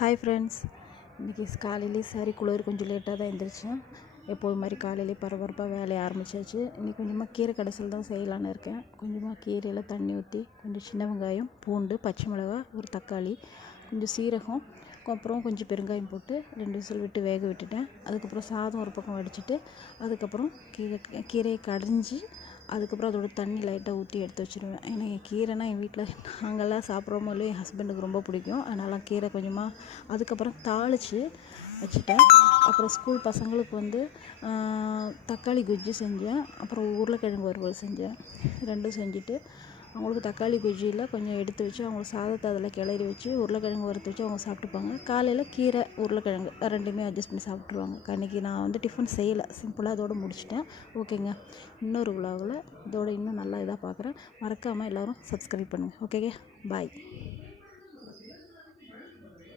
Hi friends, இன்றைக்கி காலையிலே sorry குளிர் கொஞ்சம் லேட்டாக தான் எழுந்திரிச்சேன். எப்போது மாதிரி காலையிலே பரபரப்பாக வேலையை ஆரம்பித்தாச்சு. இன்றைக்கி கொஞ்சமாக கீரை கடைசல் தான் செய்யலான்னு இருக்கேன். கொஞ்சமாக கீரையில் தண்ணி ஊற்றி கொஞ்சம் சின்ன வெங்காயம், பூண்டு, பச்சை மிளகாய், ஒரு தக்காளி, கொஞ்சம் சீரகம், அப்புறம் கொஞ்சம் பெருங்காயம் போட்டு 2 விசில் விட்டு வேக விட்டுட்டேன். அதுக்கப்புறம் சாதம் ஒரு பக்கம் வடிச்சிட்டு அதுக்கப்புறம் கீரையை கடைஞ்சி அதுக்கப்புறம் அதோட தண்ணி லைட்டாக ஊற்றி எடுத்து வச்சுருவேன். ஏன்னா கீரைனா என் வீட்டில் நாங்கள்லாம் சாப்பிட்றோமோ இல்லையோ என் ஹஸ்பண்டுக்கு ரொம்ப பிடிக்கும். அதனால் கீரை கொஞ்சமாக அதுக்கப்புறம் தாளித்து வச்சுட்டேன். அப்புறம் ஸ்கூல் பசங்களுக்கு தக்காளி குஜ்ஜி செஞ்சேன். அப்புறம் உருளைக்கிழங்கு வறுவல் செஞ்சேன். 2ம் செஞ்சுட்டு அவங்களுக்கு தக்காளி குஜ்ஜியில் கொஞ்சம் எடுத்து வச்சு அவங்களுக்கு சாதத்தை அதில் கிளறி வச்சு உருளைக்கிழங்கு வறுத்து வச்சு அவங்க சாப்பிட்டுப்பாங்க. காலையில் கீரை உருளைக்கிழங்கு 2மே அட்ஜஸ்ட் பண்ணி சாப்பிட்ருவாங்க. அன்றைக்கி நான் டிஃபன் செய்யலை, சிம்பிளாக அதோடு முடிச்சிட்டேன். ஓகேங்க, இன்னொரு விலாகில் இதோட இன்னும் நல்லா இதாக பார்க்குறேன். மறக்காமல் எல்லோரும் சப்ஸ்கிரைப் பண்ணுங்கள். ஓகேங்க, பாய்.